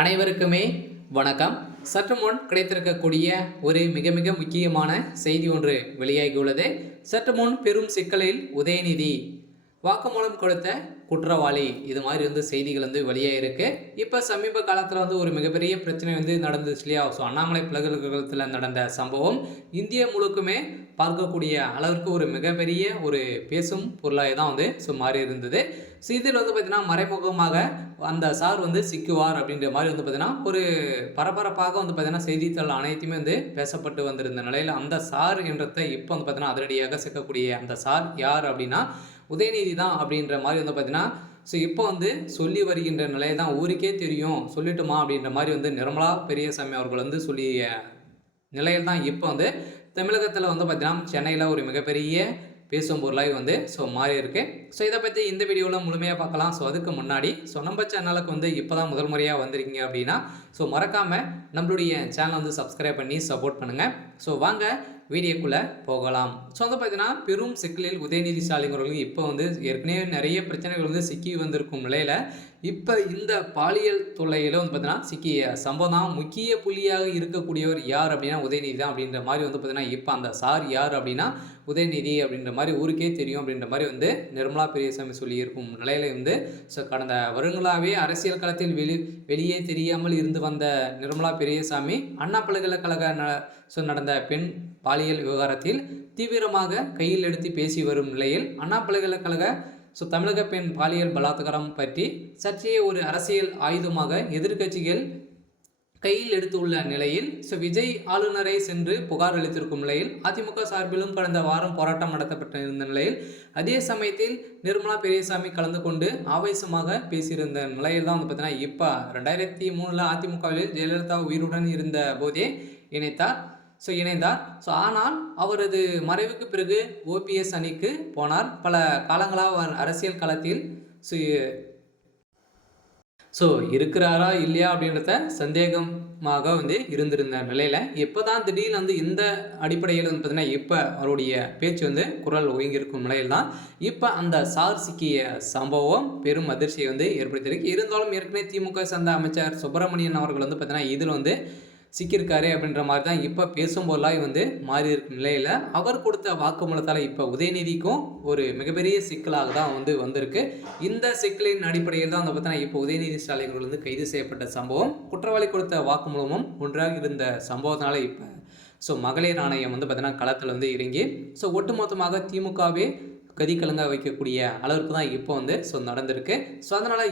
அனைவருக்குமே வணக்கம். சற்று முன் கிடைத்திருக்கக்கூடிய ஒரு மிக மிக முக்கியமான செய்தி ஒன்று வெளியாகியுள்ளது. சற்று முன் பெரும் சிக்கலில் உதயநிதி வாக்குமூலம் கொடுத்த குற்றவாளி, இது மாதிரி செய்திகள் வெளியாக இருக்கு. இப்போ சமீப காலத்தில் ஒரு மிகப்பெரிய பிரச்சனை நடந்துச்சு இல்லையா? ஸோ அண்ணாமலை பல்கலைக்கழகத்தில் நடந்த சம்பவம் இந்திய முழுக்குமே பார்க்கக்கூடிய அளவிற்கு ஒரு மிகப்பெரிய ஒரு பேசும் பொருளாக தான் மாறி இருந்தது. ஸோ இதில் பார்த்தீங்கன்னா மறைமுகமாக அந்த சார் சிக்குவார் அப்படின்ற மாதிரி பார்த்தீங்கன்னா ஒரு பரபரப்பாக பார்த்தீங்கன்னா செய்தித்தாள் அனைத்துமே பேசப்பட்டு வந்திருந்த நிலையில் அந்த சார் என்றதை இப்போ பார்த்தீங்கன்னா அதிரடியாக சிக்கக்கூடிய அந்த சார் யார் அப்படின்னா உதயநிதி தான் அப்படின்ற மாதிரி பார்த்தீங்கன்னா ஸோ இப்போ சொல்லி வருகின்ற நிலையை தான் ஊருக்கே தெரியும் சொல்லிட்டுமா அப்படின்ற மாதிரி நிர்மலா பெரியசாமி அவர்கள் சொல்லிய நிலையில் தான் இப்போ தமிழகத்தில் பார்த்தீங்கன்னா சென்னையில் ஒரு மிகப்பெரிய பேசும் பொருளாக ஸோ மாறி இருக்கு. ஸோ இதை பற்றி இந்த வீடியோவில் முழுமையாக பார்க்கலாம். ஸோ அதுக்கு முன்னாடி நம்ம சேனலுக்கு இப்போ தான் முதல் முறையாக வந்திருக்கீங்க அப்படின்னா ஸோ மறக்காமல் நம்மளுடைய சேனலை சப்ஸ்கிரைப் பண்ணி சப்போர்ட் பண்ணுங்கள். ஸோ வாங்க வீடியோக்குள்ளே போகலாம். ஸோ பார்த்தீங்கன்னா பெரும் சிக்கலில் உதயநிதி ஸ்டாலின் அவர்களுக்கு இப்போ ஏற்கனவே நிறைய பிரச்சனைகள் சிக்கி வந்திருக்கும் நிலையில் இப்போ இந்த பாலியல் தொல்லையில் பார்த்தீங்கன்னா சிக்கிய சம்பவம் தான். முக்கிய புள்ளியாக இருக்கக்கூடியவர் யார் அப்படின்னா உதயநிதி தான் அப்படின்ற மாதிரி பார்த்தீங்கன்னா இப்போ அந்த சார் யார் அப்படின்னா உதயநிதி அப்படின்ற மாதிரி ஊருக்கே தெரியும் அப்படின்ற மாதிரி நிர்மலா பெரியசாமி சொல்லியிருக்கும் நிலையில் ஸோ கடந்த வருங்களாகவே அரசியல் களத்தில் வெளியே தெரியாமல் இருந்து வந்த நிர்மலா பெரியசாமி அண்ணா பல்கலைக்கழக நடந்த பெண் பாலியல் விவகாரத்தில் தீவிரமாக கையில் எடுத்து பேசி வரும் நிலையில் அண்ணா பல்கலைக்கழக தமிழக பெண் பாலியல் பலாத்காரம் பற்றி சர்ச்சையை ஒரு அரசியல் ஆயுதமாக எதிர்க்கட்சிகள் கையில் எடுத்துள்ள நிலையில் விஜய் ஆளுநரை சென்று புகார் அளித்திருக்கும் நிலையில் அதிமுக சார்பிலும் கடந்த வாரம் போராட்டம் நடத்தப்பட்டிருந்த நிலையில் அதே சமயத்தில் நிர்மலா பெரியசாமி கலந்து கொண்டு ஆவேசமாக பேசியிருந்த நிலையில் தான் பார்த்தீங்கன்னா இப்போ 2003 அதிமுகவில் ஜெயலலிதா உயிருடன் இருந்த போதே இணைந்தார். ஆனால் அவரது மறைவுக்கு பிறகு ஓபிஎஸ் அணிக்கு போனார். பல காலங்களாக அவர் அரசியல் களத்தில் இருக்கிறாரா இல்லையா அப்படின்றத சந்தேகமாக இருந்திருந்த நிலையில் இப்போ தான் திடீர்னு இந்த அடிப்படையில் பார்த்தீங்கன்னா இப்போ அவருடைய பேச்சு குரல் ஒதுங்கியிருக்கும் நிலையில் தான் இப்போ அந்த சார் சிக்கிய சம்பவம் பெரும் அதிர்ச்சியை ஏற்படுத்தியிருக்கு. இருந்தாலும் ஏற்கனவே திமுக சேர்ந்த அமைச்சர் சுப்பிரமணியன் அவர்கள் பார்த்தீங்கன்னா இதில் சிக்கியிருக்காரு அப்படின்ற மாதிரி தான் இப்போ பேசும்போதெல்லாம் மாறி இருக்கும் நிலையில் அவர் கொடுத்த வாக்குமூலத்தால் இப்போ உதயநிதிக்கும் ஒரு மிகப்பெரிய சிக்கலாக தான் வந்திருக்கு. இந்த சிக்கலின் அடிப்படையில் தான் பார்த்தீங்கன்னா இப்போ உதயநிதி ஸ்டாலின் அவர்கள் கைது செய்யப்பட்ட சம்பவம், குற்றவாளி கொடுத்த வாக்குமூலமும் ஒன்றாக இருந்த சம்பவத்தினால இப்போ மகளிர் ஆணையம் பார்த்தீங்கன்னா களத்தில் இறங்கி ஒட்டுமொத்தமாக திமுகவே கதிகலங்க வைக்கக்கூடிய அளவுக்கு தான் இப்போ நடந்திருக்கு. அதனால்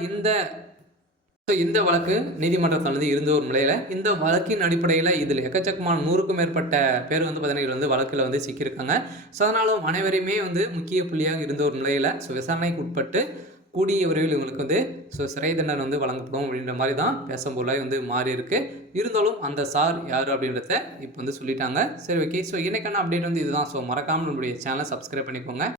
இந்த வழக்கு நீதிமன்றத்தில் இருந்த ஒரு நிலையில் இந்த வழக்கின் அடிப்படையில் இதில் எக்கச்சக்கமான 100க்கும் மேற்பட்ட பேர் பார்த்தீங்கன்னா வழக்கில் சிக்கியிருக்காங்க. அதனாலும் அனைவரையுமே முக்கிய புள்ளியாக இருந்த ஒரு நிலையில் விசாரணைக்கு உட்பட்டு கூடிய விரைவில் இவங்களுக்கு சிறை தண்டனை வழங்கப்படும் அப்படின்ற மாதிரி தான் பேசும்போது மாறி இருக்கு. இருந்தாலும் அந்த சார் யார் அப்படின்றத இப்போ சொல்லிட்டாங்க. சரி, ஓகே. இன்னைக்கான அப்டேட் இதுதான். மறக்காமல் நம்மளுடைய சேனலை சப்ஸ்கிரைப் பண்ணிக்கோங்க.